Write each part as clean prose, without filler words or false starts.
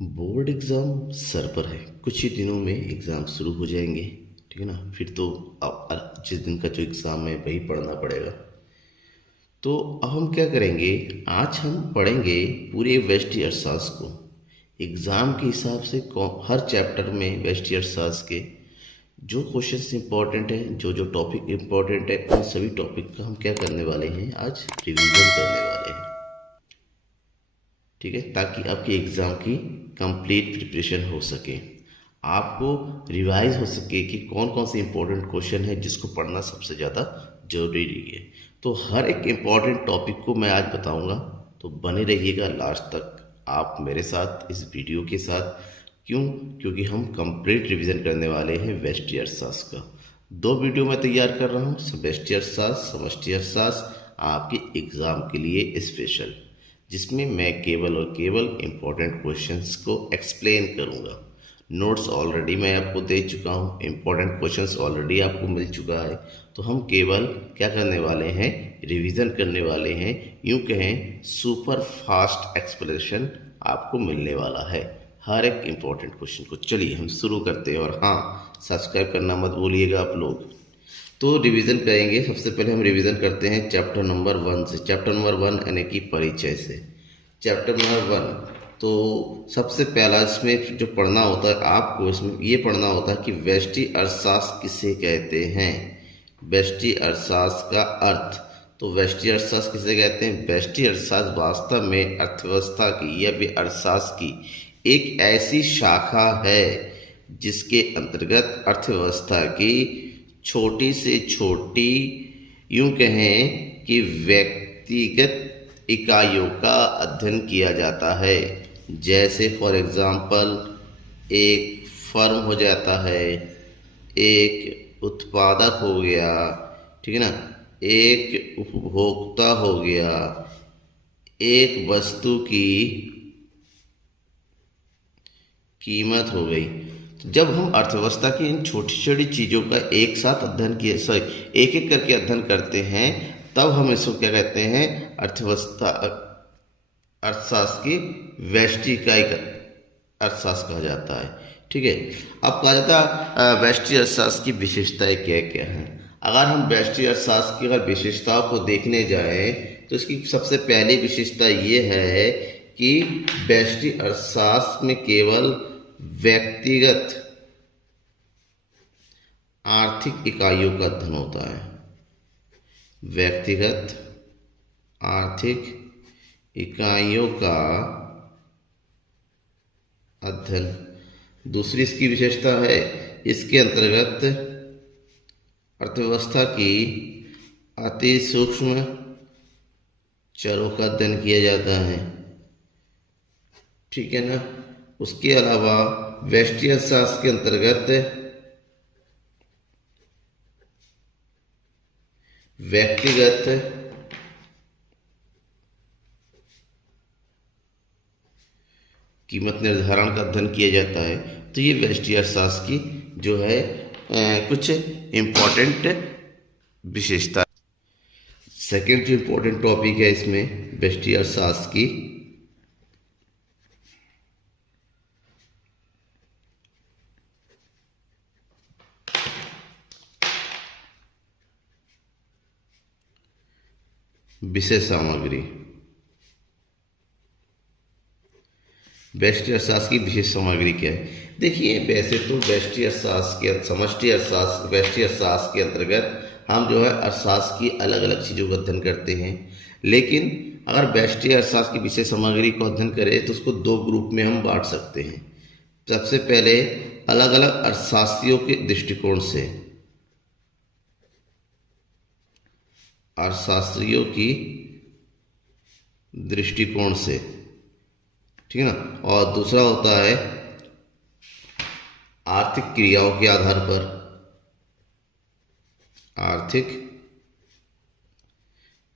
Board exam sir पर है। कुछ ही दिनों में एग्ज़ाम शुरू हो जाएंगे। ठीक है ना। फिर तो अब जिस दिन का जो एग्ज़ाम है वही पढ़ना पड़ेगा। तो अब हम क्या करेंगे, आज हम पढ़ेंगे पूरे वेस्ट अरसास को एग्ज़ाम के हिसाब से। हर चैप्टर में वेस्ट अरसास के जो क्वेश्चंस इंपॉर्टेंट हैं, जो जो टॉपिक इंपॉर्टेंट है, उन सभी टॉपिक का हम क्या करने वाले हैं, आज रिवीजन करने वाले हैं। ठीक है, ताकि आपके एग्ज़ाम की कंप्लीट प्रिपरेशन हो सके, आपको रिवाइज हो सके कि कौन कौन से इंपॉर्टेंट क्वेश्चन है जिसको पढ़ना सबसे ज़्यादा जरूरी है। तो हर एक इम्पॉर्टेंट टॉपिक को मैं आज बताऊंगा, तो बने रहिएगा लास्ट तक आप मेरे साथ इस वीडियो के साथ। क्यों? क्योंकि हम कंप्लीट रिवीजन करने वाले हैं वेस्ट अरसास का। दो वीडियो मैं तैयार कर रहा हूँ, वेस्ट अरसास, समष्टि अरसास, आपके एग्ज़ाम के लिए स्पेशल, जिसमें मैं केवल और केवल इम्पोर्टेंट क्वेश्चंस को एक्सप्लेन करूंगा। नोट्स ऑलरेडी मैं आपको दे चुका हूं, इम्पोर्टेंट क्वेश्चंस ऑलरेडी आपको मिल चुका है। तो हम केवल क्या करने वाले हैं, रिवीजन करने वाले हैं। यूं कहें सुपर फास्ट एक्सप्लेनेशन आपको मिलने वाला है हर एक इम्पोर्टेंट क्वेश्चन को। चलिए हम शुरू करते हैं। और हाँ, सब्सक्राइब करना मत भूलिएगा आप लोग। तो रिवीजन करेंगे। सबसे पहले हम रिवीजन करते हैं चैप्टर नंबर 1 से। चैप्टर नंबर 1 यानी कि परिचय से। चैप्टर नंबर 1, तो सबसे पहला इसमें जो पढ़ना होता है आपको, इसमें ये पढ़ना होता है कि वेस्टी अरसास किसे कहते हैं। वेस्टी अरसास का अर्थ। तो वेस्टी अरसास किसे कहते हैं? वेस्टी अरसास वास्तव में अर्थव्यवस्था की या फिर अरसास की एक ऐसी शाखा है जिसके अंतर्गत अर्थव्यवस्था की छोटी से छोटी, यूं कहें कि व्यक्तिगत इकाइयों का अध्ययन किया जाता है। जैसे फॉर एग्जांपल एक फर्म हो जाता है, एक उत्पादक हो गया, ठीक है ना, एक उपभोक्ता हो गया, एक वस्तु की कीमत हो गई। तो जब हम अर्थव्यवस्था की इन छोटी छोटी चीज़ों का एक साथ अध्ययन किए, एक एक करके अध्ययन करते हैं, तब हम इसको क्या कहते हैं, अर्थव्यवस्था, अर्थशास्त्र की व्यष्टि इकाई का अर्थशास्त्र कहा जाता है। ठीक है। अब कहा जाता है व्यष्टि अर्थशास्त्र की विशेषताएं क्या क्या हैं। अगर हम व्यष्टि अर्थशास्त्र की अगर विशेषताओं को देखने जाएं, तो इसकी सबसे पहली विशेषता ये है कि व्यष्टि अर्थशास्त्र में केवल व्यक्तिगत आर्थिक इकाइयों का अध्ययन होता है। व्यक्तिगत आर्थिक इकाइयों का अध्ययन। दूसरी इसकी विशेषता है, इसके अंतर्गत अर्थव्यवस्था की अति सूक्ष्म चरों का अध्ययन किया जाता है। ठीक है ना। उसके अलावा व्यष्टि अर्थशास्त्र के अंतर्गत व्यक्तिगत कीमत निर्धारण का अध्ययन किया जाता है। तो ये व्यष्टि अर्थशास्त्र की जो है कुछ इम्पोर्टेंट विशेषता। सेकेंड जो इम्पोर्टेंट टॉपिक है इसमें व्यष्टि अर्थशास्त्र की, विषय सामग्री। व्यष्टि अर्थशास्त्र की विशेष सामग्री क्या है? देखिए, वैसे तो व्यष्टि अर्थशास्त्र के, समष्टि अर्थशास्त्र, व्यष्टि अर्थशास्त्र के अंतर्गत हम जो है अर्थशास्त्र की अलग अलग चीज़ों का अध्ययन करते हैं। लेकिन अगर व्यष्टि अर्थशास्त्र की विशेष सामग्री को अध्ययन करें तो उसको दो ग्रुप में हम बांट सकते हैं। सबसे पहले अलग अलग अर्थशास्त्रियों के दृष्टिकोण से, अर्थशास्त्रियों की दृष्टिकोण से, ठीक है ना। और दूसरा होता है आर्थिक क्रियाओं के आधार पर, आर्थिक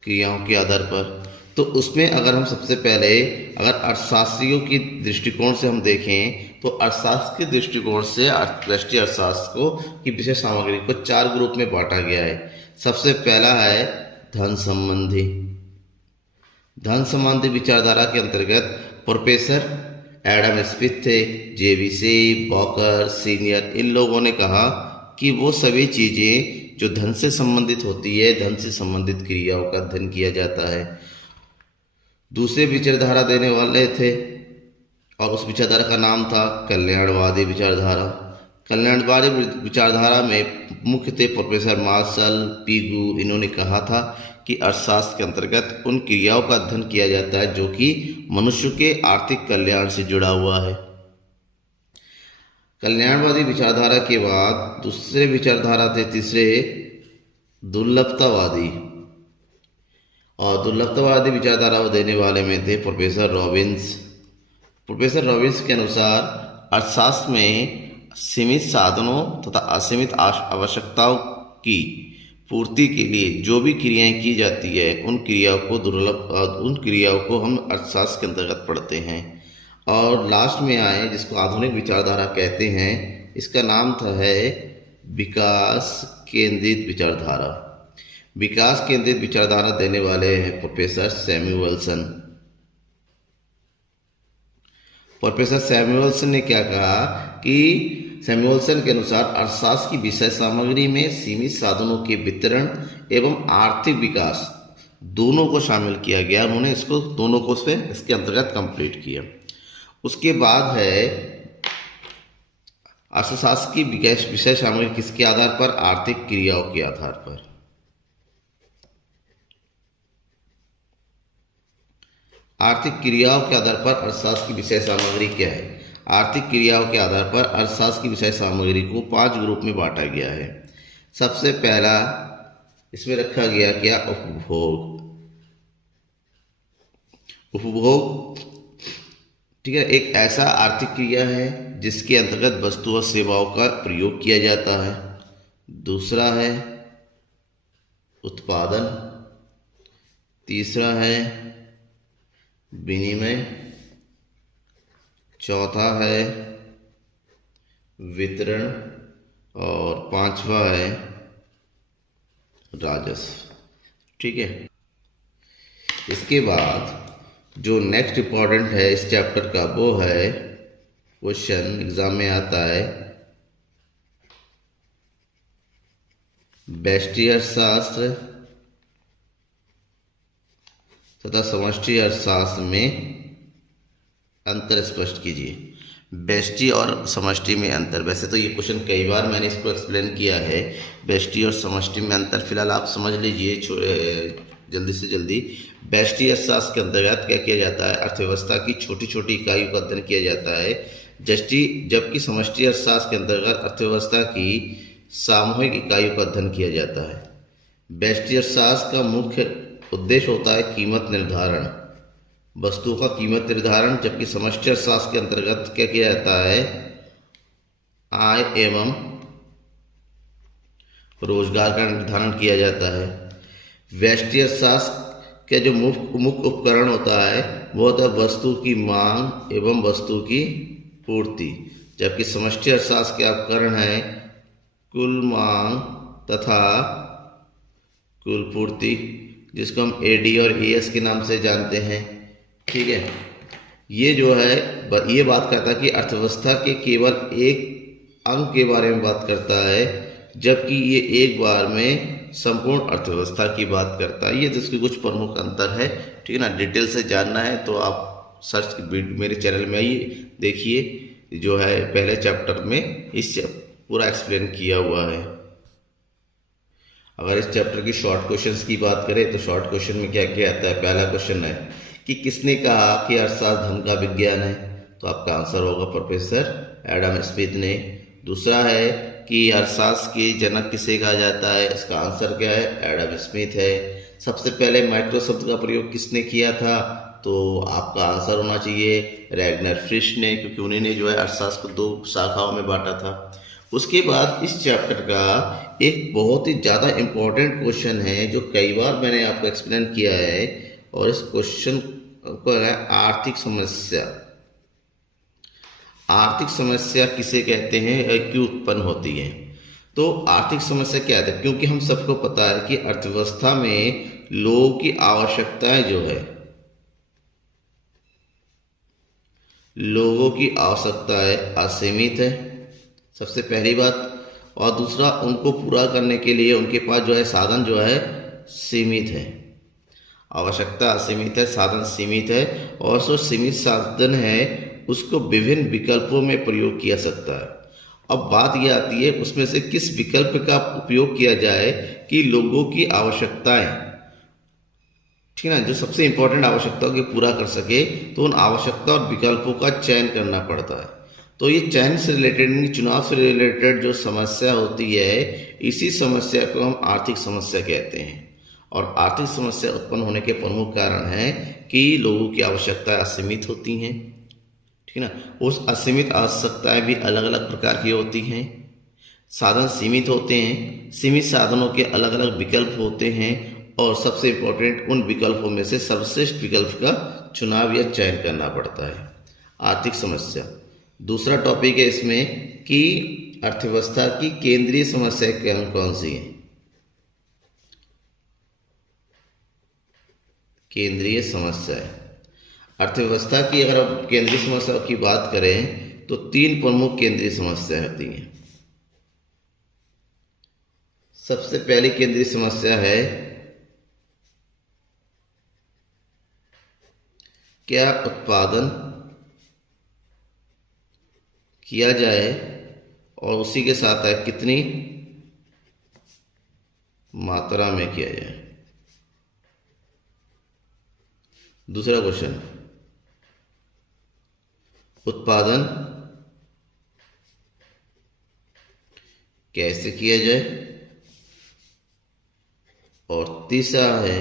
क्रियाओं के आधार पर। तो उसमें अगर हम सबसे पहले अगर अर्थशास्त्रियों की दृष्टिकोण से हम देखें, तो अर्थशास्त्र के दृष्टिकोण से व्यष्टि अर्थशास्त्र को की विशेष सामग्री को चार ग्रुप में बांटा गया है। सबसे पहला है धन संबंधी। धन संबंधी विचारधारा के अंतर्गत प्रोफेसर एडम स्मिथ थे, जेवीसी, बॉकर सीनियर, इन लोगों ने कहा कि वो सभी चीज़ें जो धन से संबंधित होती है, धन से संबंधित क्रियाओं का अध्ययन किया जाता है। दूसरे विचारधारा देने वाले थे और उस विचारधारा का नाम था कल्याणवादी विचारधारा। कल्याणवादी विचारधारा में मुख्य थे प्रोफेसर मार्शल पीगू। इन्होंने कहा था कि अर्थशास्त्र के अंतर्गत उन क्रियाओं का अध्ययन किया जाता है जो कि मनुष्य के आर्थिक कल्याण से जुड़ा हुआ है। कल्याणवादी विचारधारा के बाद दूसरे विचारधारा थे तीसरे दुर्लभतावादी, और दुर्लभतावादी विचारधारा देने वाले में थे प्रोफेसर रॉबिन्स। प्रोफेसर रॉबिन्स के अनुसार अर्थशास्त्र में सीमित साधनों तथा असीमित आवश्यकताओं की पूर्ति के लिए जो भी क्रियाएं की जाती है उन क्रियाओं को हम अर्थशास्त्र के अंतर्गत पढ़ते हैं। और लास्ट में आए जिसको आधुनिक विचारधारा कहते हैं, इसका नाम है विकास केंद्रित विचारधारा। विकास केंद्रित विचारधारा देने वाले हैं प्रोफेसर सैमुअल्सन। प्रोफेसर सैमुअल्सन ने क्या कहा कि सैमुअल्सन के अनुसार अर्थशास्त्र की विषय सामग्री में सीमित साधनों के वितरण एवं आर्थिक विकास दोनों को शामिल किया गया। उन्होंने इसको दोनों को इसके अंतर्गत कंप्लीट किया। उसके बाद है अर्थशास्त्र की विषय सामग्री किसके आधार पर? आर्थिक क्रियाओं के आधार पर। आर्थिक क्रियाओं के आधार पर अर्थशास्त्र की विषय सामग्री क्या है? आर्थिक क्रियाओं के आधार पर अर्थशास्त्र की विषय सामग्री को 5 ग्रुप में बांटा गया है। सबसे पहला इसमें रखा गया क्या? उपभोग। उपभोग, ठीक है, एक ऐसा आर्थिक क्रिया है जिसके अंतर्गत वस्तु और सेवाओं का प्रयोग किया जाता है। दूसरा है उत्पादन, तीसरा है विनिमय, चौथा है वितरण और पांचवा है राजस्व। ठीक है, इसके बाद जो नेक्स्ट इम्पॉर्टेंट है इस चैप्टर का वो है क्वेश्चन एग्जाम में आता है व्यष्टि अर्थशास्त्र तथा समष्टि अर्थशास्त्र में अंतर स्पष्ट कीजिए। व्यष्टि और समष्टि में अंतर, वैसे तो ये क्वेश्चन कई बार मैंने इसको एक्सप्लेन किया है। व्यष्टि और समष्टि में अंतर फिलहाल आप समझ लीजिए जल्दी से जल्दी। व्यष्टि अर्थशास्त्र के अंतर्गत क्या किया जाता है? अर्थव्यवस्था की छोटी छोटी इकाइयों का अध्ययन किया जाता है, जबकि समष्टि अर्थशास्त्र के अंतर्गत अर्थव्यवस्था की सामूहिक इकाइयों का अध्ययन किया जाता है। व्यष्टि अर्थशास्त्र का मुख्य उद्देश्य होता है कीमत निर्धारण, वस्तु का कीमत निर्धारण, जबकि समष्टि अर्थशास्त्र के अंतर्गत क्या किया जाता है? आय एवं रोजगार का निर्धारण किया जाता है। व्यष्टि अर्थशास्त्र के जो मुख्य उपकरण होता है वो होता है वस्तु की मांग एवं वस्तु की पूर्ति, जबकि समष्टि अर्थशास्त्र के उपकरण है कुल मांग तथा कुल पूर्ति, जिसको हम एडी और एएस के नाम से जानते हैं। ठीक है, ये जो है ये बात करता है कि अर्थव्यवस्था के केवल एक अंग के बारे में बात करता है, जबकि ये एक बार में संपूर्ण अर्थव्यवस्था की बात करता है। ये जिसके कुछ प्रमुख अंतर है। ठीक है ना, डिटेल से जानना है तो आप सर्च मेरे चैनल में आइए, देखिए जो है पहले चैप्टर में इस पूरा एक्सप्लेन किया हुआ है। अगर इस चैप्टर की शॉर्ट क्वेश्चंस की बात करें तो शॉर्ट क्वेश्चन में क्या क्या आता है? पहला क्वेश्चन है कि किसने कहा कि अर्थशास्त्र धन का विज्ञान है? तो आपका आंसर होगा प्रोफेसर एडम स्मिथ ने। दूसरा है कि अर्थशास्त्र के जनक किसे कहा जाता है? इसका आंसर क्या है? एडम स्मिथ है। सबसे पहले माइक्रो शब्द का प्रयोग किसने किया था? तो आपका आंसर होना चाहिए रैगनर फ्रिश ने, क्योंकि उन्होंने जो है अर्थशास्त्र को 2 शाखाओं में बांटा था। उसके बाद इस चैप्टर का एक बहुत ही ज़्यादा इम्पोर्टेंट क्वेश्चन है जो कई बार मैंने आपको एक्सप्लेन किया है, और इस क्वेश्चन को है आर्थिक समस्या। आर्थिक समस्या किसे कहते हैं, क्यों उत्पन्न होती है? तो आर्थिक समस्या क्या है? क्योंकि हम सबको पता है कि अर्थव्यवस्था में लोगों की आवश्यकताएं जो है लोगों की आवश्यकताएं असीमित है, सबसे पहली बात। और दूसरा, उनको पूरा करने के लिए उनके पास जो है साधन जो है सीमित है। आवश्यकता असीमित है, साधन सीमित है, और जो सीमित साधन है उसको विभिन्न विकल्पों में प्रयोग किया सकता है। अब बात यह आती है उसमें से किस विकल्प का उपयोग किया जाए कि लोगों की आवश्यकताएं, ठीक है ना, जो सबसे इंपॉर्टेंट आवश्यकताओं को पूरा कर सके, तो उन आवश्यकता और विकल्पों का चयन करना पड़ता है। तो ये चयन से रिलेटेड, चुनाव से रिलेटेड जो समस्या होती है, इसी समस्या को हम आर्थिक समस्या कहते हैं। और आर्थिक समस्या उत्पन्न होने के प्रमुख कारण है कि लोगों की आवश्यकताएं असीमित होती हैं, ठीक है ना। उस असीमित आवश्यकताएं भी अलग अलग प्रकार की होती हैं। साधन सीमित होते हैं, सीमित साधनों के अलग अलग विकल्प होते हैं, और सबसे इम्पोर्टेंट, उन विकल्पों में से सर्वश्रेष्ठ विकल्प का चुनाव या चयन करना पड़ता है। आर्थिक समस्या दूसरा टॉपिक है इसमें कि अर्थव्यवस्था की केंद्रीय समस्याएं कौन कौन सी हैं। केंद्रीय समस्याएं, अर्थव्यवस्था की अगर आप केंद्रीय समस्याओं की बात करें तो 3 प्रमुख केंद्रीय समस्याएं होती हैं। सबसे पहली केंद्रीय समस्या है, क्या उत्पादन किया जाए और उसी के साथ है कितनी मात्रा में किया जाए। दूसरा क्वेश्चन, उत्पादन कैसे किया जाए। और तीसरा है,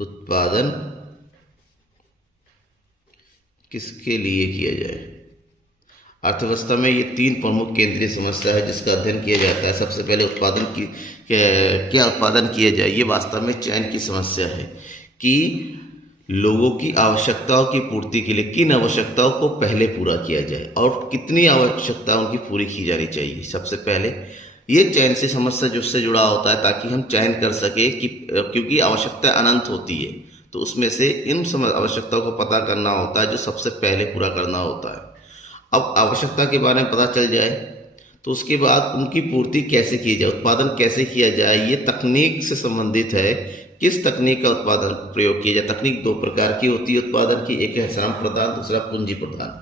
उत्पादन किसके लिए किया जाए। अर्थव्यवस्था में ये 3 प्रमुख केंद्रीय समस्या है जिसका अध्ययन किया जाता है। सबसे पहले उत्पादन की क्या उत्पादन किया जाए, ये वास्तव में चयन की समस्या है कि लोगों की आवश्यकताओं की पूर्ति के लिए किन आवश्यकताओं को पहले पूरा किया जाए और कितनी आवश्यकताओं की पूरी की जानी चाहिए। सबसे पहले ये चयन से समस्या जिससे जुड़ा होता है ताकि हम चयन कर सके कि क्योंकि आवश्यकता अनंत होती है, तो उसमें से इन आवश्यकताओं को पता करना होता है जो सबसे पहले पूरा करना होता है। अब आवश्यकता के बारे में पता चल जाए तो उसके बाद उनकी पूर्ति कैसे की जाए, उत्पादन कैसे किया जाए, ये तकनीक से संबंधित है। किस तकनीक का उत्पादन प्रयोग किया जाए। तकनीक 2 प्रकार की होती है उत्पादन की, एक है श्रम प्रदान, दूसरा पूंजी प्रदान।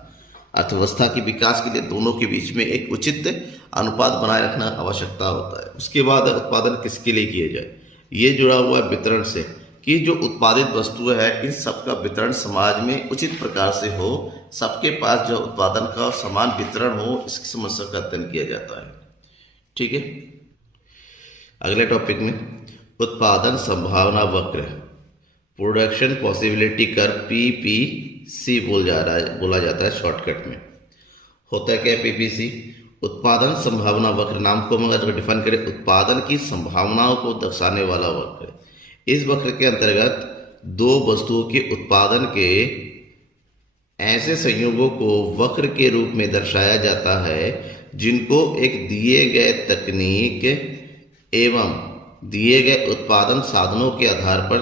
अर्थव्यवस्था के विकास के लिए दोनों के बीच में एक उचित अनुपात बनाए रखना आवश्यकता होता है। उसके बाद उत्पादन किसके लिए किया जाए, ये जुड़ा हुआ है वितरण से कि जो उत्पादित वस्तुएं हैं इन सबका वितरण समाज में उचित प्रकार से हो, सबके पास जो उत्पादन का समान वितरण हो, इसकी समस्या का अध्ययन किया जाता है। ठीक है, अगले टॉपिक में उत्पादन संभावना वक्र, प्रोडक्शन पॉसिबिलिटी कर्व, PPC बोला जाता है शॉर्टकट में। होता है क्या PPC, उत्पादन संभावना वक्र। नाम को हम अगर डिफाइन करें, उत्पादन की संभावनाओं को दर्शाने वाला वक्र। इस वक्र के अंतर्गत 2 वस्तुओं के उत्पादन के ऐसे संयोगों को वक्र के रूप में दर्शाया जाता है जिनको एक दिए गए तकनीक एवं दिए गए उत्पादन साधनों के आधार पर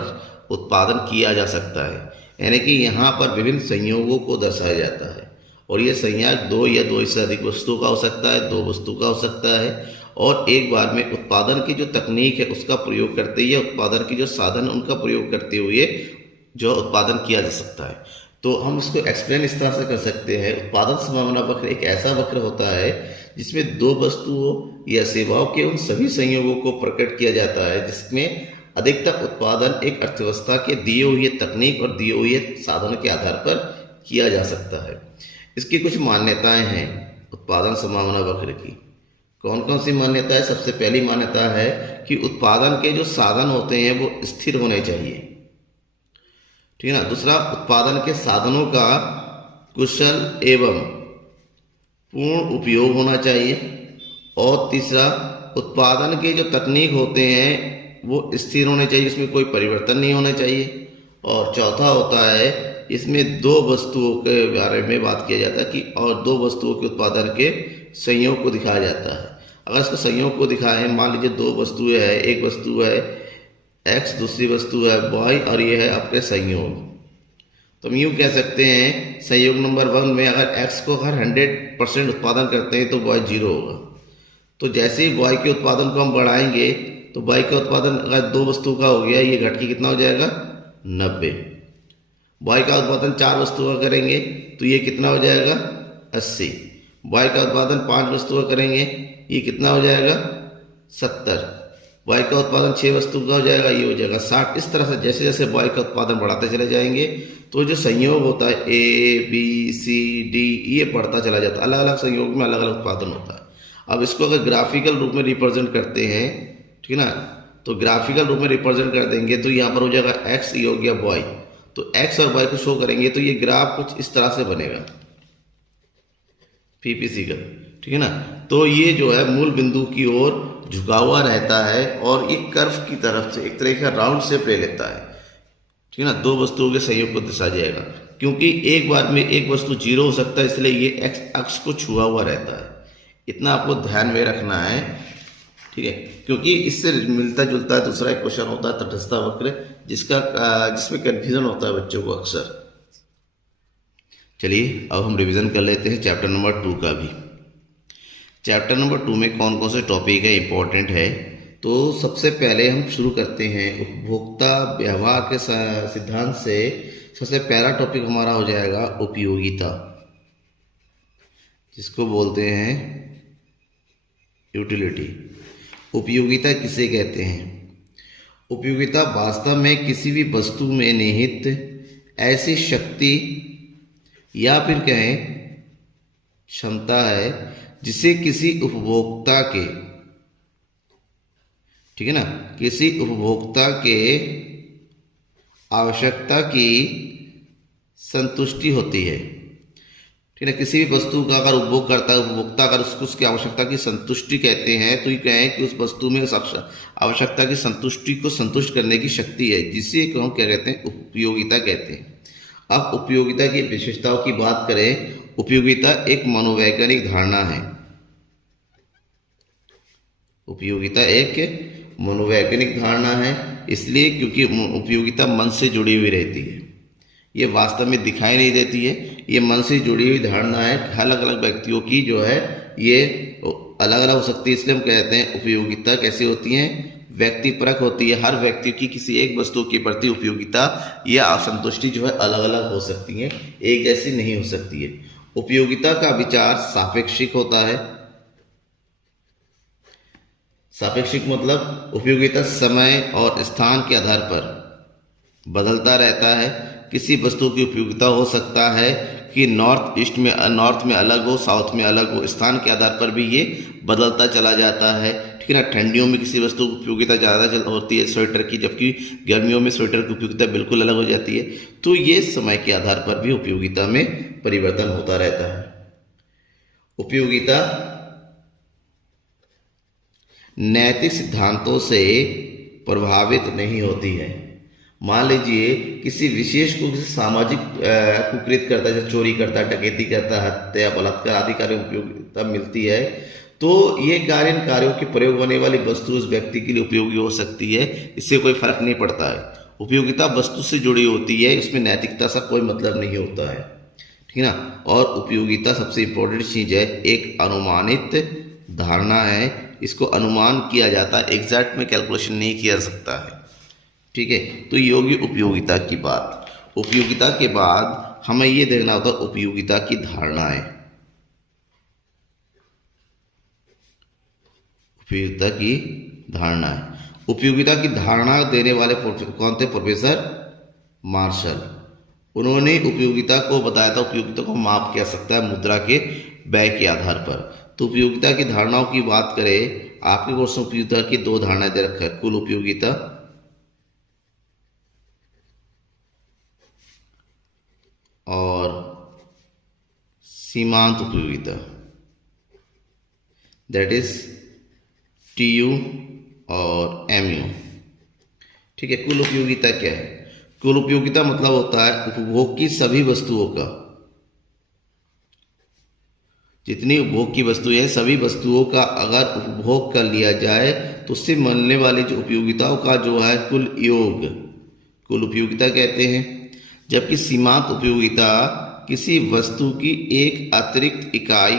उत्पादन किया जा सकता है। यानी कि यहाँ पर विभिन्न संयोगों को दर्शाया जाता है और ये संयोग 2 या 2 से अधिक वस्तुओं का हो सकता है, 2 वस्तु का हो सकता है, और एक बार में उत्पादन की जो तकनीक है उसका प्रयोग करते हुए, उत्पादन की जो साधन उनका प्रयोग करते हुए जो उत्पादन किया जा सकता है। तो हम इसको एक्सप्लेन इस तरह से कर सकते हैं, उत्पादन संभावना वक्र एक ऐसा वक्र होता है जिसमें 2 वस्तुओं या सेवाओं के उन सभी संयोगों को प्रकट किया जाता है जिसमें अधिकतम उत्पादन एक अर्थव्यवस्था के दिए हुए तकनीक और दिए हुए साधन के आधार पर किया जा सकता है। इसकी कुछ मान्यताएं हैं उत्पादन संभावना वक्र की। कौन कौन सी मान्यता है। सबसे पहली मान्यता है कि उत्पादन के जो साधन होते हैं वो स्थिर होने चाहिए, ठीक है ना। दूसरा, उत्पादन के साधनों का कुशल एवं पूर्ण उपयोग होना चाहिए। और तीसरा, उत्पादन के जो तकनीक होते हैं वो स्थिर होने चाहिए, इसमें कोई परिवर्तन नहीं होना चाहिए। और चौथा होता है, इसमें 2 वस्तुओं के बारे में बात किया जाता है कि और 2 वस्तुओं के उत्पादन के संयोग को दिखाया जाता है। अगर इसको संयोग को दिखाएं, मान लीजिए 2 वस्तुएं हैं, एक वस्तु है X, दूसरी वस्तु है Y और ये है आपके संयोग, तो हम यूँ कह सकते हैं संयोग नंबर 1 में अगर x को हर 100% उत्पादन करते हैं तो y 0 होगा। तो जैसे ही y के उत्पादन को हम बढ़ाएंगे तो y का उत्पादन अगर 2 वस्तु का हो गया, ये घट के कितना हो जाएगा 90। y का उत्पादन 4 वस्तु का करेंगे तो ये कितना हो जाएगा 80। y का उत्पादन 5 वस्तु का करेंगे ये कितना हो जाएगा 70। y का उत्पादन 6 वस्तु का हो जाएगा ये हो जाएगा 60। इस तरह से जैसे जैसे y का उत्पादन बढ़ाते चले जाएंगे तो जो संयोग होता है A B C D ये बढ़ता चला जाता है। अलग अलग संयोग में अलग अलग उत्पादन होता है। अब इसको अगर ग्राफिकल रूप में रिप्रेजेंट करते हैं, ठीक है ना, तो ग्राफिकल रूप में रिप्रेजेंट कर देंगे तो यहाँ पर हो जाएगा x, ये हो गया y। तो x और y को शो करेंगे तो ये ग्राफ कुछ इस तरह से बनेगा पीपीसी का, ठीक है ना। तो ये जो है मूल बिंदु की ओर झुका हुआ रहता है और ये कर्व की तरफ से एक तरह का राउंड शेप ले लेता है, ठीक है ना। 2 वस्तुओं के संयोग को दर्शा जाएगा क्योंकि एक बार में एक वस्तु 0 हो सकता है, इसलिए ये एक्स अक्ष को छुआ हुआ रहता है। इतना आपको ध्यान में रखना है, ठीक है, क्योंकि इससे मिलता जुलता है दूसरा एक क्वेश्चन होता है तटस्थता वक्र, जिसमें कंफ्यूजन होता है बच्चों को अक्सर। चलिए अब हम रिवीजन कर लेते हैं चैप्टर नंबर 2 का भी। चैप्टर नंबर 2 में कौन कौन से टॉपिक है इंपॉर्टेंट है, तो सबसे पहले हम शुरू करते हैं उपभोक्ता व्यवहार के सिद्धांत से। सबसे पहला टॉपिक हमारा हो जाएगा उपयोगिता, जिसको बोलते हैं यूटिलिटी। उपयोगिता किसे कहते हैं? उपयोगिता वास्तव में किसी भी वस्तु में निहित ऐसी शक्ति या फिर कहें क्षमता है जिसे किसी उपभोक्ता के, ठीक है ना, किसी उपभोक्ता के आवश्यकता की संतुष्टि होती है, ठीक है। किसी भी वस्तु का अगर उपभोग करता है उपभोक्ता, अगर उसको उसकी आवश्यकता की संतुष्टि कहते हैं तो ये कहें कि उस वस्तु में उस आवश्यकता की संतुष्टि को संतुष्ट करने की शक्ति है, जिसे हम क्या कहते हैं उपयोगिता कहते हैं। अब उपयोगिता की विशेषताओं की बात करें, उपयोगिता एक मनोवैज्ञानिक धारणा है। उपयोगिता एक मनोवैज्ञानिक धारणा है इसलिए क्योंकि उपयोगिता मन से जुड़ी हुई रहती है। ये वास्तव में दिखाई नहीं देती है, ये मन से जुड़ी हुई धारणा है। अलग अलग व्यक्तियों की जो है ये अलग अलग हो सकती है, इसलिए हम कहते हैं उपयोगिता कैसी होती है, व्यक्तिपरक होती है। हर व्यक्ति की किसी एक वस्तु के प्रति उपयोगिता या असंतुष्टि जो है अलग अलग हो सकती है, एक जैसी नहीं हो सकती है। उपयोगिता का विचार सापेक्षिक होता है। सापेक्षिक मतलब उपयोगिता समय और स्थान के आधार पर बदलता रहता है। किसी वस्तु की उपयोगिता हो सकता है कि नॉर्थ में अलग हो, साउथ में अलग हो, स्थान के आधार पर भी ये बदलता चला जाता है, ठीक है ना। ठंडियों में किसी वस्तु की उपयोगिता ज़्यादा होती है स्वेटर की, जबकि गर्मियों में स्वेटर की उपयोगिता बिल्कुल अलग हो जाती है। तो ये समय के आधार पर भी उपयोगिता में परिवर्तन होता रहता है। उपयोगिता नैतिक सिद्धांतों से प्रभावित नहीं होती है। मान लीजिए किसी विशेष को किसी सामाजिक कुकृत करता है, जैसे चोरी करता है, डकैती करता है, हत्या, बलात्कार आदि कार्यों में उपयोगिता मिलती है, तो ये कार्यों के प्रयोग होने वाली वस्तु उस व्यक्ति के लिए उपयोगी हो सकती है, इससे कोई फर्क नहीं पड़ता है। उपयोगिता वस्तु से जुड़ी होती है, इसमें नैतिकता से कोई मतलब नहीं होता है, ठीक है ना। और उपयोगिता सबसे इम्पोर्टेंट चीज़ है, एक अनुमानित धारणा है, इसको अनुमान किया जाता है, एग्जैक्ट में कैलकुलेशन नहीं किया जा सकता है, ठीक है। तो ये होगी उपयोगिता की बात। उपयोगिता के बाद हमें ये देखना होता है उपयोगिता की धारणाएं। उपयोगिता की धारणाएं, उपयोगिता की धारणा देने वाले कौन थे? Professor Marshall. उन्होंने उपयोगिता को बताया था, उपयोगिता को माप किया सकता है मुद्रा के व्यय के आधार पर। तो उपयोगिता की धारणाओं की बात करें, आपके कोर्स में उपयोगिता की 2 धारणाएं दे रखा है, कुल उपयोगिता और सीमांत उपयोगिता, दैट इज TU और MU, ठीक है। कुल उपयोगिता क्या है? कुल उपयोगिता मतलब होता है उपभोग की सभी वस्तुओं का, जितनी उपभोग की वस्तुएं हैं सभी वस्तुओं का अगर उपभोग कर लिया जाए तो उससे मिलने वाली जो उपयोगिताओं का जो है कुल योग, कुल उपयोगिता कहते हैं। जबकि सीमांत उपयोगिता किसी वस्तु की एक अतिरिक्त इकाई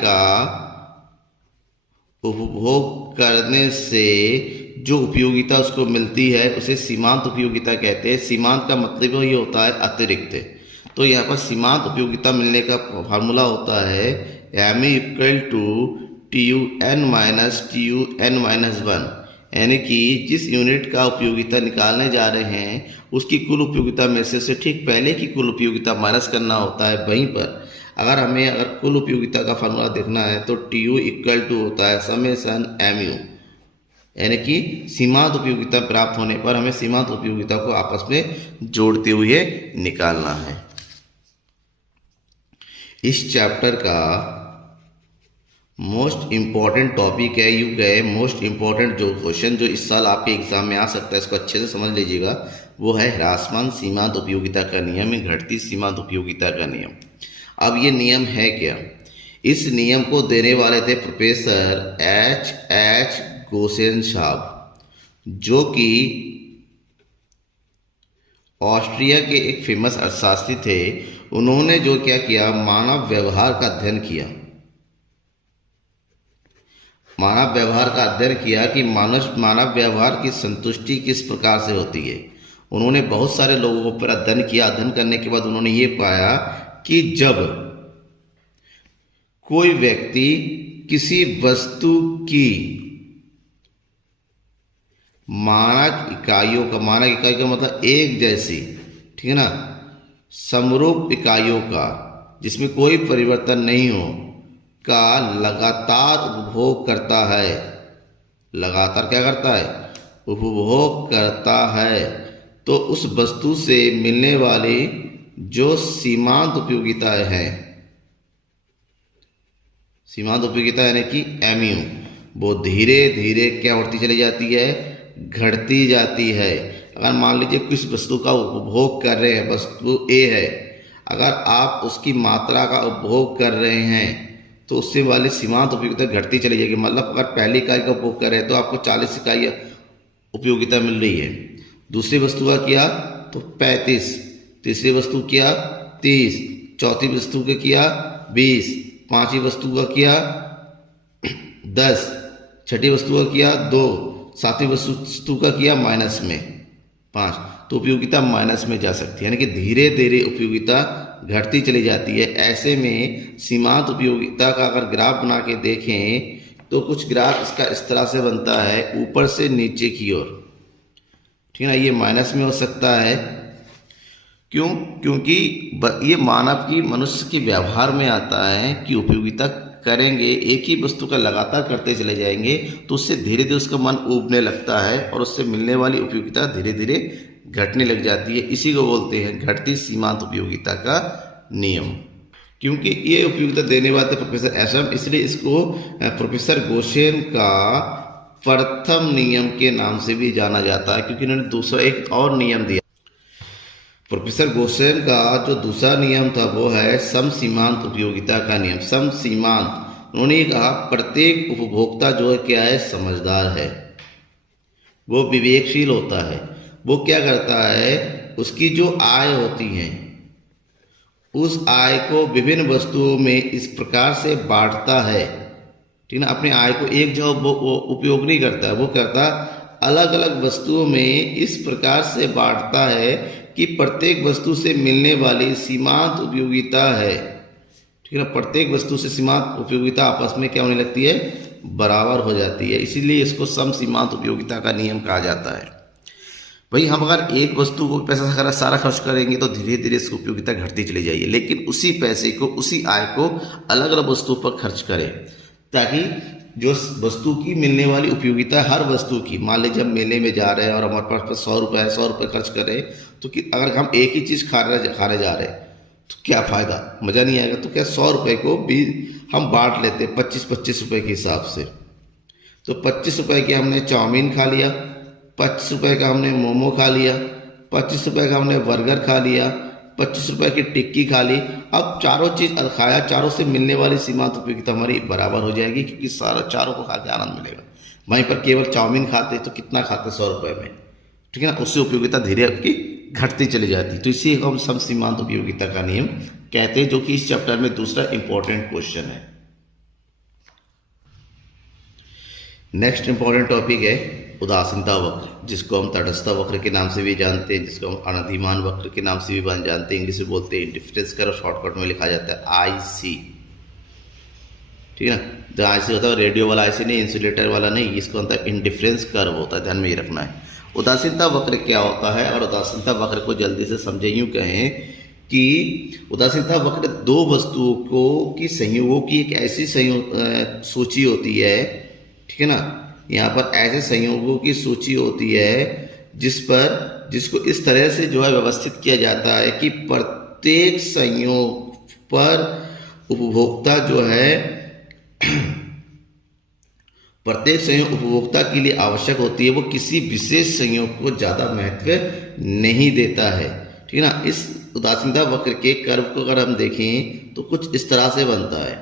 का उपभोग करने से जो उपयोगिता उसको मिलती है उसे सीमांत उपयोगिता कहते हैं। सीमांत का मतलब ये होता है अतिरिक्त। तो यहाँ पर सीमांत उपयोगिता मिलने का फार्मूला होता है M equal to T U N minus T U N minus one, यानी कि जिस यूनिट का उपयोगिता निकालने जा रहे हैं उसकी कुल उपयोगिता में से उसे ठीक पहले की कुल उपयोगिता माइनस करना होता है। वहीं पर अगर कुल उपयोगिता का फार्मूला देखना है तो टी यू इक्वल टू होता है समेसन एम यू, यानी कि सीमांत उपयोगिता प्राप्त होने पर हमें सीमांत उपयोगिता को आपस में जोड़ते हुए निकालना है। इस चैप्टर का मोस्ट इम्पॉर्टेंट टॉपिक है, यू गए मोस्ट इम्पॉर्टेंट जो क्वेश्चन जो इस साल आपके एग्जाम में आ सकता है, इसको अच्छे से समझ लीजिएगा, वो है ह्रासमान सीमांत उपयोगिता का नियम या घटती सीमांत उपयोगिता का नियम। अब ये नियम है क्या? इस नियम को देने वाले थे प्रोफेसर एच गोसेन साहब, जो कि ऑस्ट्रिया के एक फेमस अर्थशास्त्री थे। उन्होंने जो क्या किया, मानव व्यवहार का अध्ययन किया। मानव व्यवहार का अध्ययन किया कि मानव व्यवहार की संतुष्टि किस प्रकार से होती है। उन्होंने बहुत सारे लोगों पर अध्ययन किया। अध्ययन करने के बाद उन्होंने ये पाया कि जब कोई व्यक्ति किसी वस्तु की मानक इकाइयों का मतलब एक जैसी, ठीक है ना, समरूप इकाइयों का जिसमें कोई परिवर्तन नहीं हो का लगातार उपभोग करता है। लगातार क्या करता है? उपभोग करता है। तो उस वस्तु से मिलने वाली जो सीमांत उपयोगिता है, सीमांत उपयोगिता यानी कि एमयू, वो धीरे धीरे क्या होती चली जाती है? घटती जाती है। अगर मान लीजिए किस वस्तु का उपभोग कर रहे हैं, वस्तु ए है, अगर आप उसकी मात्रा का उपभोग कर रहे हैं तो उससे वाली सीमांत उपयोगिता घटती चली जाएगी। मतलब अगर पहली इकाई का उपभोग कर रहे हैं तो आपको 40 इकाई उपयोगिता मिल रही है। दूसरी वस्तु का किया तो 35, तीसरी वस्तु किया 30, चौथी वस्तु का किया 20, पांचवी वस्तु का किया 10, छठी वस्तु का किया 2, सातवीं वस्तु का किया माइनस में 5। तो उपयोगिता माइनस में जा सकती है, यानी कि धीरे धीरे उपयोगिता घटती चली जाती है। ऐसे में सीमांत उपयोगिता का अगर ग्राफ बना के देखें तो कुछ ग्राफ इसका इस तरह से बनता है, ऊपर से नीचे की ओर, ठीक है ना। ये माइनस में हो सकता है। क्यों? क्योंकि ये मानव की, मनुष्य के व्यवहार में आता है कि उपयोगिता करेंगे, एक ही वस्तु का लगातार करते चले जाएंगे तो उससे धीरे धीरे उसका मन ऊबने लगता है और उससे मिलने वाली उपयोगिता धीरे धीरे घटने लग जाती है। इसी को बोलते हैं घटती सीमांत उपयोगिता का नियम। क्योंकि ये उपयोगिता देने वाले प्रोफेसर एशम, इसलिए इसको प्रोफेसर गोसेन का प्रथम नियम के नाम से भी जाना जाता है, क्योंकि इन्होंने दूसरा एक और नियम दिया। प्रोफेसर गोसेन का जो दूसरा नियम था वो है समसीमांत उपयोगिता का नियम। समसीमांत, उन्होंने कहा प्रत्येक उपभोक्ता जो है क्या है? समझदार है, वो विवेकशील होता है। वो क्या करता है? उसकी जो आय होती है उस आय को विभिन्न वस्तुओं में इस प्रकार से बांटता है, ठीक ना। अपने आय को एक जगह वो उपयोग नहीं करता है, वो करता अलग अलग वस्तुओं में इस प्रकार से बांटता है कि प्रत्येक वस्तु से मिलने वाली सीमांत उपयोगिता है, ठीक है ना, प्रत्येक वस्तु से सीमांत उपयोगिता आपस में क्या होने लगती है? बराबर हो जाती है। इसीलिए इसको समसीमांत उपयोगिता का नियम कहा जाता है। भाई हम अगर एक वस्तु को पैसा सारा खर्च करेंगे तो धीरे धीरे इसकी उपयोगिता घटती चली जाएगी, लेकिन उसी पैसे को, उसी आय को अलग अलग वस्तुओं पर खर्च करें, ताकि जो वस्तु की मिलने वाली उपयोगिता हर वस्तु की, मान लीजिए हम मेले में जा रहे हैं और हमारे पास 100 रुपये है, 100 रुपये खर्च कर रहे हैं, तो कि अगर हम एक ही चीज़ खाने जा रहे हैं तो क्या फ़ायदा? मज़ा नहीं आएगा। तो क्या 100 रुपये को भी हम बांट लेते 25-25 रुपये के हिसाब से। तो 25 रुपये के हमने चाउमीन खा लिया, 25 रुपये का हमने मोमो खा लिया, 25 रुपये का हमने बर्गर खा लिया, 25 रुपये की टिक्की खा ली। अब चारों चीज़ खाया, चारों से मिलने वाली सीमांत उपयोगिता हमारी बराबर हो जाएगी, क्योंकि सारा चारों को खा के आनंद मिलेगा। वहीं पर केवल चाउमीन खाते तो कितना खाते? 100 रुपये में, ठीक है ना, उससे उपयोगिता धीरे आपकी घटती चली जाती। तो इसी हम सम सीमांत उपयोगिता का नियम कहते हैं, जो कि इस चैप्टर में दूसरा इंपॉर्टेंट क्वेश्चन है। नेक्स्ट इंपॉर्टेंट टॉपिक है उदासीनता वक्र, जिसको हम तटस्थता वक्र के नाम से भी जानते हैं, जिसको हम अनधिमान वक्र के नाम से भी जानते हैं, इंग्लिश में बोलते हैं इंडिफरेंस कर्व, शॉर्टकट में लिखा जाता है IC। ठीक है ना, जो IC होता है रेडियो वाला IC नहीं, इंसुलेटर वाला नहीं, इसको अंदर इंडिफरेंस कर्व होता है, ध्यान में ये रखना है। उदासीनता वक्र क्या होता है, और उदासीनता वक्र को जल्दी से समझे, यूँ कहें कि उदासीनता वक्र दो वस्तुओं को की संयोगों की एक ऐसी सूची होती है, ठीक है ना, यहाँ पर ऐसे संयोगों की सूची होती है जिसको इस तरह से जो है व्यवस्थित किया जाता है कि प्रत्येक संयोग पर उपभोक्ता जो है प्रत्येक संयोग उपभोक्ता के लिए आवश्यक होती है, वो किसी विशेष संयोग को ज़्यादा महत्व नहीं देता है। ठीक है ना, इस उदासीनता वक्र के कर्व को अगर हम देखें तो कुछ इस तरह से बनता है।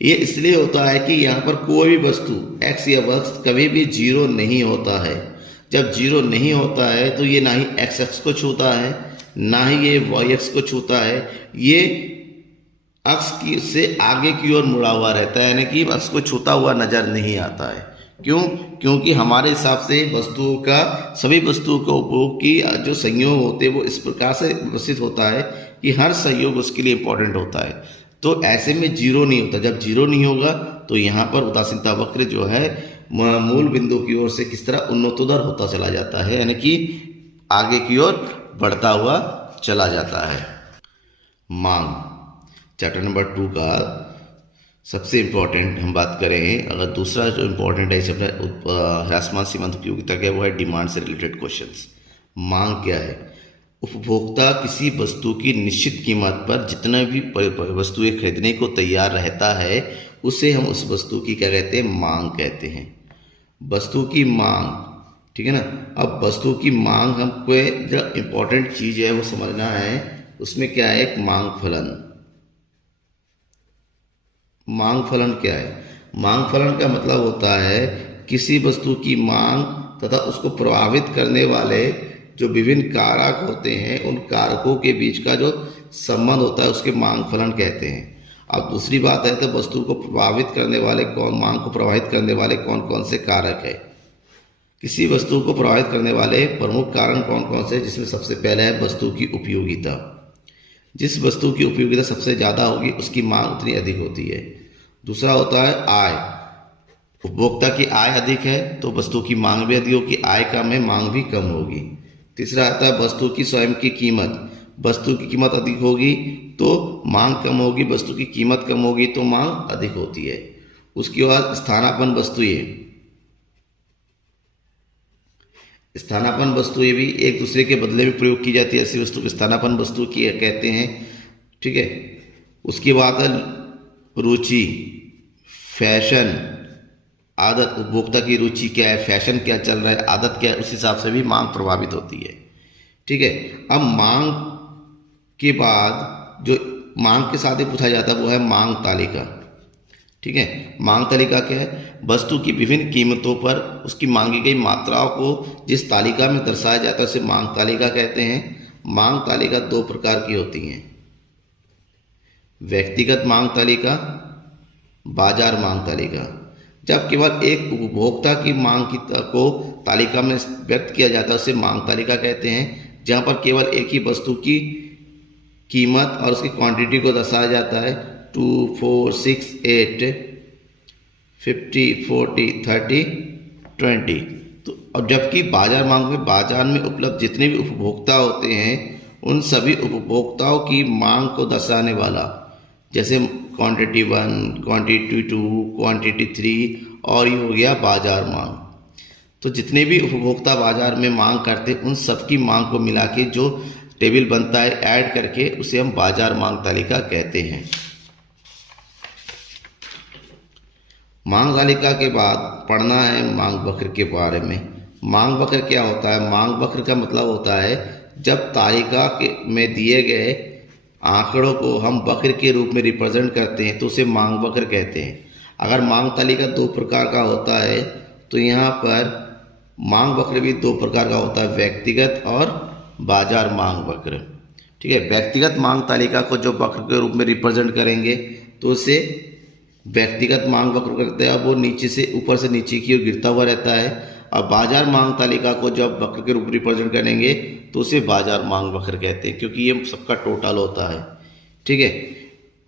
ये इसलिए होता है कि यहाँ पर कोई भी वस्तु x या वक्र कभी भी जीरो नहीं होता है। जब जीरो नहीं होता है तो ये ना ही एक्स एक्स को छूता है, ना ही ये वाई एक्स को छूता है, ये अक्ष की से आगे की ओर मुड़ा हुआ रहता है, यानी कि अक्ष को छूता हुआ नजर नहीं आता है। क्यों? क्योंकि हमारे हिसाब से सभी वस्तुओं का उपयोग की जो संयोग होते हैं वो इस प्रकार से व्यवस्थित होता है कि हर संयोग उसके लिए इंपॉर्टेंट होता है। तो ऐसे में जीरो नहीं होता। जब जीरो नहीं होगा तो यहाँ पर उदासीनता वक्र जो है मूल बिंदु की ओर से किस तरह उन्नतोत्तर होता चला जाता है, यानी कि आगे की ओर बढ़ता हुआ चला जाता है। मांग चैप्टर नंबर 2 का सबसे इम्पोर्टेंट हम बात करें, अगर दूसरा जो इम्पोर्टेंट है चैप्टर ह्रासमान सीमांत उपयोगिता का, वो है डिमांड से रिलेटेड क्वेश्चंस। मांग क्या है? उपभोक्ता किसी वस्तु की निश्चित कीमत पर जितना भी वस्तुएं खरीदने को तैयार रहता है उसे हम उस वस्तु की क्या कहते हैं? मांग कहते हैं। वस्तु की मांग, ठीक है ना। अब वस्तु की मांग हमको जो इम्पोर्टेंट चीज़ है वो समझना है, उसमें क्या है? एक मांग फलन। मांग फलन क्या है? मांग फलन का मतलब होता है किसी वस्तु की मांग तथा उसको प्रभावित करने वाले जो विभिन्न कारक होते हैं, उन कारकों के बीच का जो संबंध होता है उसके मांग फलन कहते हैं। अब दूसरी बात है तो वस्तु को प्रभावित करने वाले मांग को प्रभावित करने वाले कौन कौन से कारक है? किसी वस्तु को प्रभावित करने वाले प्रमुख कारण कौन कौन से? जिसमें सबसे पहले है वस्तु की उपयोगिता। जिस वस्तु की उपयोगिता सबसे ज़्यादा होगी उसकी मांग उतनी अधिक होती है। दूसरा होता है आय। उपभोक्ता की आय अधिक है तो वस्तु की मांग भी अधिक होगी, आय कम है मांग भी कम होगी। तीसरा आता है वस्तु की स्वयं की कीमत। वस्तु की कीमत अधिक होगी तो मांग कम होगी, वस्तु की कीमत कम होगी तो मांग अधिक होती है। उसके बाद स्थानापन्न वस्तुएं। स्थानापन्न वस्तुएं भी एक दूसरे के बदले में प्रयोग की जाती है, ऐसी वस्तु को स्थानापन्न वस्तु की कहते हैं। ठीक है। उसके बाद रुचि, फैशन, आदत। उपभोक्ता की रुचि क्या है, फैशन क्या चल रहा है, आदत क्या है, उस हिसाब से भी मांग प्रभावित होती है। ठीक है। अब मांग के बाद जो मांग के साथ ही पूछा जाता है वो है मांग तालिका। ठीक है। मांग तालिका क्या है? वस्तु की विभिन्न कीमतों पर उसकी मांगी गई मात्राओं को जिस तालिका में दर्शाया जाता है उसे मांग तालिका कहते हैं। मांग तालिका दो प्रकार की होती हैं, व्यक्तिगत मांग तालिका, बाजार मांग तालिका। जब केवल एक उपभोक्ता की मांग को तालिका में व्यक्त किया जाता है उसे मांग तालिका कहते हैं। जहाँ पर केवल एक ही वस्तु की कीमत और उसकी क्वांटिटी को दर्शाया जाता है, 2, 4, 6, 8, 50, 40, 30, 20। तो अब जबकि बाजार मांग में बाजार में उपलब्ध जितने भी उपभोक्ता होते हैं उन सभी उपभोक्ताओं की मांग को दर्शाने वाला, जैसे क्वांटिटी 1, क्वांटिटी 2, क्वांटिटी 3 और ये हो गया बाजार मांग। तो जितने भी उपभोक्ता बाजार में मांग करते उन सबकी मांग को मिला के जो टेबल बनता है ऐड करके उसे हम बाजार मांग तालिका कहते हैं। मांग तालिका के बाद पढ़ना है मांग वक्र के बारे में। मांग वक्र क्या होता है? मांग वक्र का मतलब होता है जब तालिका में दिए गए आंकड़ों को हम वक्र के रूप में रिप्रेजेंट करते हैं तो उसे मांग वक्र कहते हैं। अगर मांग तालिका दो प्रकार का होता है तो यहाँ पर मांग वक्र भी दो प्रकार का होता है, व्यक्तिगत और बाजार मांग वक्र। ठीक है, व्यक्तिगत मांग तालिका को जो वक्र के रूप में रिप्रेजेंट करेंगे तो उसे व्यक्तिगत मांग वक्र करते हैं। अब वो नीचे से ऊपर से नीचे की ओर गिरता हुआ रहता है। अब बाजार मांग तालिका को जब वक्र के रूप में रिप्रेजेंट करेंगे तो उसे बाजार मांग वक्र कहते हैं, क्योंकि ये सबका टोटल होता है। ठीक है,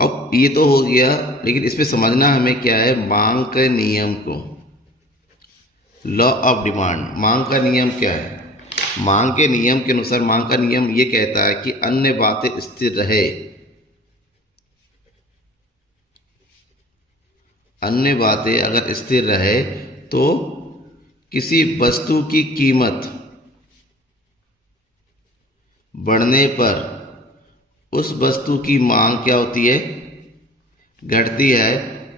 अब ये तो हो गया, लेकिन इसमें समझना हमें क्या है, मांग के नियम को, लॉ ऑफ डिमांड। मांग का नियम क्या है? मांग के नियम के अनुसार मांग का नियम ये कहता है कि अन्य बातें स्थिर रहे, अन्य बातें अगर स्थिर रहे तो किसी वस्तु की कीमत बढ़ने पर उस वस्तु की मांग क्या होती है, घटती है।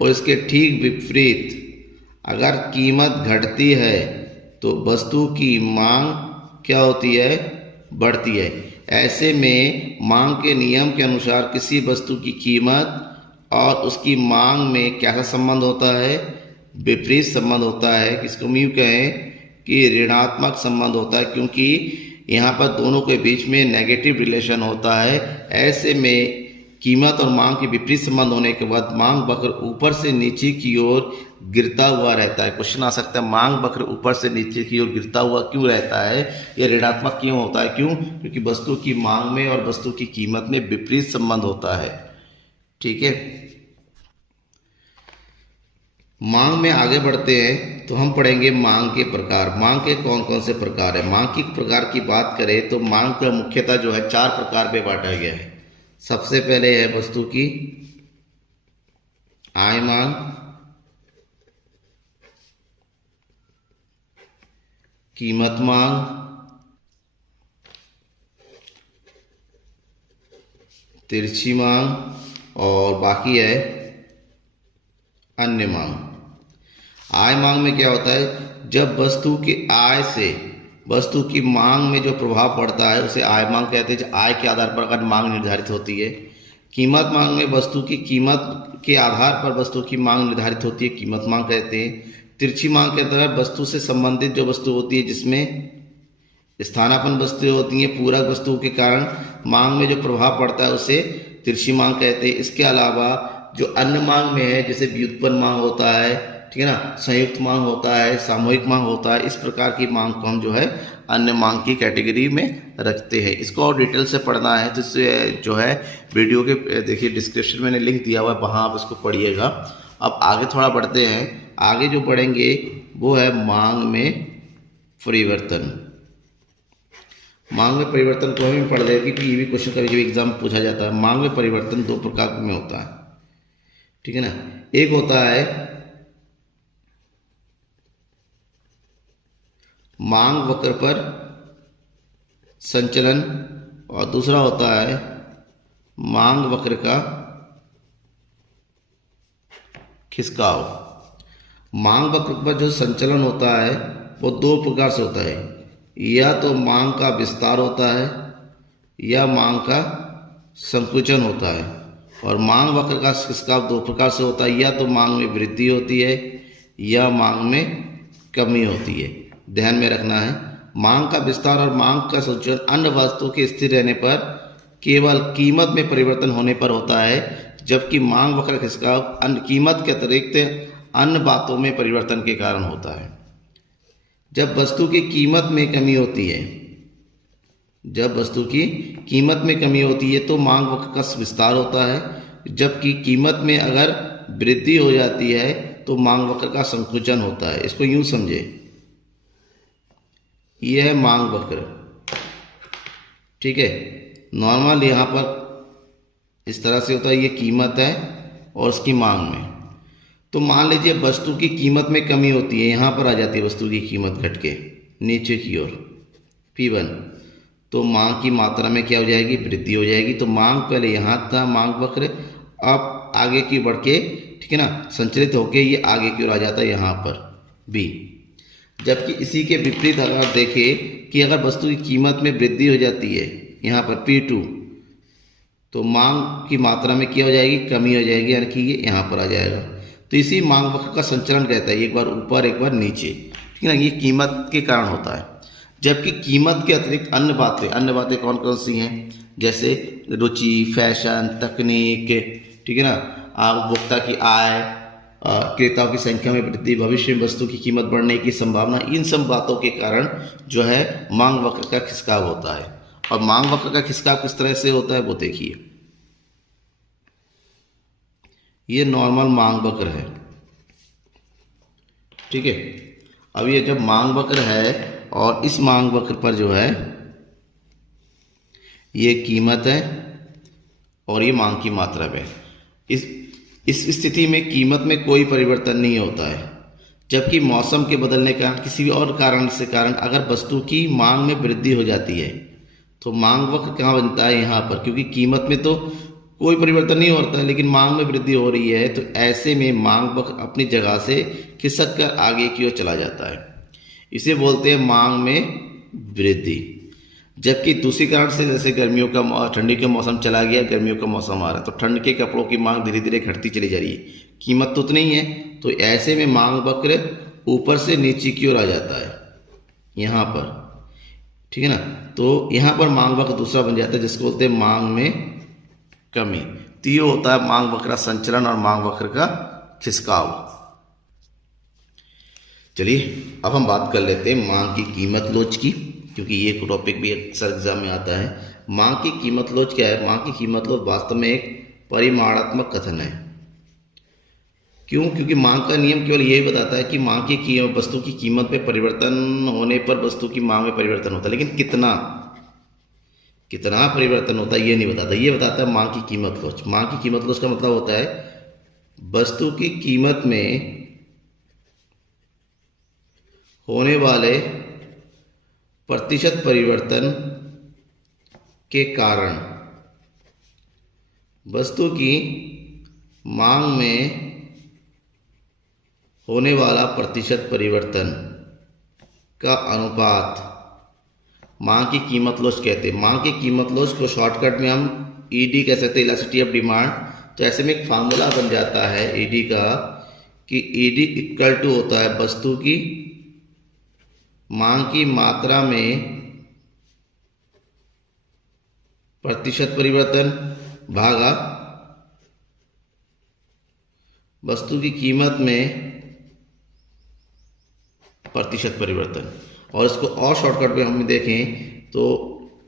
और इसके ठीक विपरीत अगर कीमत घटती है तो वस्तु की मांग क्या होती है, बढ़ती है। ऐसे में मांग के नियम के अनुसार किसी वस्तु की कीमत और उसकी मांग में कैसा संबंध होता है, विपरीत संबंध होता है। किसको हम यूँ कहें कि ऋणात्मक संबंध होता है, क्योंकि यहाँ पर दोनों के बीच में नेगेटिव रिलेशन होता है। ऐसे में कीमत और मांग के विपरीत संबंध होने के बाद मांग वक्र ऊपर से नीचे की ओर गिरता हुआ रहता है। क्वेश्चन आ सकता है, मांग वक्र ऊपर से नीचे की ओर गिरता हुआ क्यों रहता है, यह ऋणात्मक क्यों होता है? क्यों? क्योंकि वस्तु की मांग में और वस्तु की कीमत में विपरीत संबंध होता है। ठीक है, मांग में आगे बढ़ते हैं तो हम पढ़ेंगे मांग के प्रकार। मांग के कौन कौन से प्रकार है? मांग की प्रकार की बात करें तो मांग का मुख्यतः जो है 4 प्रकार में बांटा गया है। सबसे पहले है वस्तु की आय मांग, कीमत मांग, तिरछी मांग और बाकी है अन्य मांग। आय मांग में क्या होता है, जब वस्तु की आय से वस्तु की मांग में जो प्रभाव पड़ता है उसे आय मांग कहते हैं। आय के आधार पर अगर मांग निर्धारित होती है। कीमत मांग में वस्तु की कीमत के आधार पर वस्तु की मांग निर्धारित होती है, कीमत मांग कहते हैं। तिरछी मांग के अंतर्गत वस्तु से संबंधित जो वस्तु होती है जिसमें स्थानापन्न वस्तुएं होती हैं, पूरक वस्तु के कारण मांग में जो प्रभाव पड़ता है उसे तिरछी मांग कहते हैं। इसके अलावा जो अन्य मांग में है, जैसे व्युत्पन्न मांग होता है, ठीक है ना, संयुक्त मांग होता है, सामूहिक मांग होता है, इस प्रकार की मांग को हम जो है अन्य मांग की कैटेगरी में रखते हैं। इसको और डिटेल से पढ़ना है तो इससे जो है वीडियो के देखिए डिस्क्रिप्शन में मैंने लिंक दिया हुआ है, वहाँ आप इसको पढ़िएगा। अब आगे थोड़ा बढ़ते हैं। आगे जो पढ़ेंगे वो है मांग में परिवर्तन। मांग में परिवर्तन को हम पढ़ लेंगे क्योंकि ये भी क्वेश्चन कभी कभी एग्जाम में पूछा जाता है। मांग में परिवर्तन 2 प्रकार में होता है, ठीक है ना। एक होता है मांग वक्र पर संचलन और दूसरा होता है मांग वक्र का खिसकाव। मांग वक्र पर जो संचलन होता है वो 2 प्रकार से होता है, या तो मांग का विस्तार होता है या मांग का संकुचन होता है। और मांग वक्र का खिसकाव 2 प्रकार से होता है, या तो मांग में वृद्धि होती है या मांग में कमी होती है। ध्यान में रखना है, मांग का विस्तार और मांग का संकुचन अन्य वस्तु के स्थिर रहने पर केवल कीमत में परिवर्तन होने पर होता है, जबकि मांग वक्र खिसकाव अन्य कीमत के अतिरिक्त अन्य बातों में परिवर्तन के कारण होता है। जब वस्तु की कीमत में कमी होती है, जब वस्तु की कीमत में कमी होती है तो मांग वक्र का विस्तार होता है, जबकि कीमत में अगर वृद्धि हो जाती है तो मांग वक्र का संकुचन होता है। इसको यूं समझे, यह है मांग वक्र, ठीक है। नॉर्मल यहाँ पर इस तरह से होता है, ये कीमत है और उसकी मांग में। तो मान लीजिए वस्तु की कीमत में कमी होती है, यहाँ पर आ जाती है वस्तु की कीमत घट के नीचे की ओर P1, तो मांग की मात्रा में क्या हो जाएगी, वृद्धि हो जाएगी। तो मांग पहले यहाँ था मांग वक्र, अब आगे की बढ़ के, ठीक है ना, संचलित होके ये आगे की ओर आ जाता है यहाँ पर B। जबकि इसी के विपरीत अगर देखें कि अगर वस्तु की कीमत में वृद्धि हो जाती है यहाँ पर P2, तो मांग की मात्रा में क्या हो जाएगी, कमी हो जाएगी, यानी कि ये यहाँ पर आ जाएगा। तो इसी मांग वक्र का संचलन कहता है, एक बार ऊपर एक बार नीचे। ठीक है ना, ये कीमत के कारण होता है। जबकि कीमत के अतिरिक्त अन्य बातें कौन कौन सी हैं, जैसे रुचि, फैशन, तकनीक, ठीक है ना, उपभोक्ता की आय, क्रेताओं की संख्या में वृद्धि, भविष्य में वस्तु की कीमत बढ़ने की संभावना, इन सब बातों के कारण जो है मांग वक्र का खिसकाव होता है। और मांग वक्र का खिसकाव किस तरह से होता है वो देखिए। ये नॉर्मल मांग वक्र है, ठीक है। अब ये जब मांग वक्र है और इस मांग वक्र पर जो है ये कीमत है और ये मांग की मात्रा है। इस स्थिति में कीमत में कोई परिवर्तन नहीं होता है, जबकि मौसम के बदलने के कारण, किसी भी और कारण से अगर वस्तु की मांग में वृद्धि हो जाती है तो मांग वक्र कहाँ बनता है, यहाँ पर। क्योंकि कीमत में तो कोई परिवर्तन नहीं होता है लेकिन मांग में वृद्धि हो रही है, तो ऐसे में मांग वक्र अपनी जगह से खिसक कर आगे की ओर चला जाता है। इसे बोलते हैं मांग में वृद्धि। जबकि दूसरी कारण से, जैसे ठंडी का मौसम चला गया, गर्मियों का मौसम आ रहा है, तो ठंड के कपड़ों की मांग धीरे धीरे घटती चली जा रही है, कीमत तो उतनी ही है। तो ऐसे में मांग वक्र ऊपर से नीचे की ओर आ जाता है यहाँ पर, ठीक है ना। तो यहाँ पर मांग वक्र दूसरा बन जाता है जिसको बोलते हैं मांग में कमी। तो ये होता है मांग वक्र का संचलन और मांग वक्र का खिसकाव। चलिए अब हम बात कर लेते हैं मांग की कीमत लोच की, क्योंकि ये टॉपिक भी अक्सर एग्जाम में आता है। मांग की कीमत लोच क्या है? मांग की कीमत लोच वास्तव में एक परिमाणात्मक कथन है। क्यों? क्योंकि मांग का नियम केवल यही बताता है कि मांग की वस्तु की कीमत में परिवर्तन होने पर वस्तु की मांग में परिवर्तन होता है, लेकिन कितना परिवर्तन होता है ये नहीं बताता। ये बताता है मांग की कीमत लोच। मांग की कीमत लोच का मतलब होता है वस्तु की कीमत में होने वाले प्रतिशत परिवर्तन के कारण वस्तु की मांग में होने वाला प्रतिशत परिवर्तन का अनुपात मांग की कीमत लोच कहते हैं। मांग की कीमत लोच को शॉर्टकट में हम ईडी कह सकते हैं, इलास्टिसिटी ऑफ डिमांड। तो ऐसे में एक फार्मूला बन जाता है ईडी का कि ईडी इक्वल टू होता है वस्तु की मांग की मात्रा में प्रतिशत परिवर्तन भागा वस्तु की कीमत में प्रतिशत परिवर्तन। और इसको और शॉर्टकट में हम देखें तो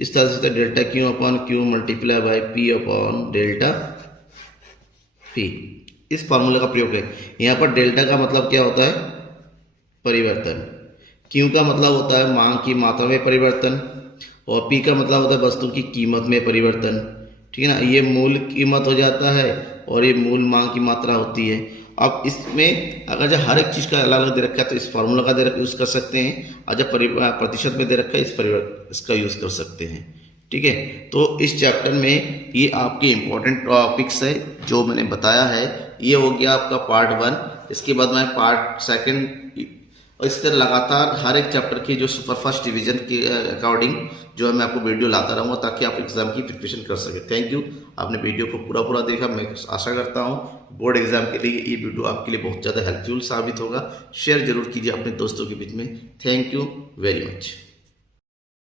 इस तरह से delta Q upon Q multiply by P upon delta P. इस फार्मूले का प्रयोग है। यहाँ पर डेल्टा का मतलब क्या होता है? परिवर्तन। क्यू का मतलब होता है मांग की मात्रा में परिवर्तन, और पी का मतलब होता है वस्तु की कीमत में परिवर्तन, ठीक है ना। ये मूल कीमत हो जाता है और ये मूल मांग की मात्रा होती है। अब इसमें अगर जब हर एक चीज़ का अलग अलग दे रखा है तो इस फार्मूला का यूज़ कर सकते हैं, और जब प्रतिशत में दे रखा है इसका यूज़ कर सकते हैं, ठीक है। तो इस चैप्टर में ये आपके इम्पोर्टेंट टॉपिक्स है जो मैंने बताया है। ये हो गया आपका पार्ट 1। इसके बाद मैं पार्ट 2 और इस तरह लगातार हर एक चैप्टर की जो सुपरफास्ट डिवीजन के अकॉर्डिंग जो है मैं आपको वीडियो लाता रहूँगा ताकि आप एग्जाम की प्रिपरेशन कर सकें। थैंक यू, आपने वीडियो को पूरा देखा। मैं आशा करता हूँ बोर्ड एग्जाम के लिए ये वीडियो आपके लिए बहुत ज़्यादा हेल्पफुल साबित होगा। शेयर जरूर कीजिए अपने दोस्तों के बीच में। Thank you very much.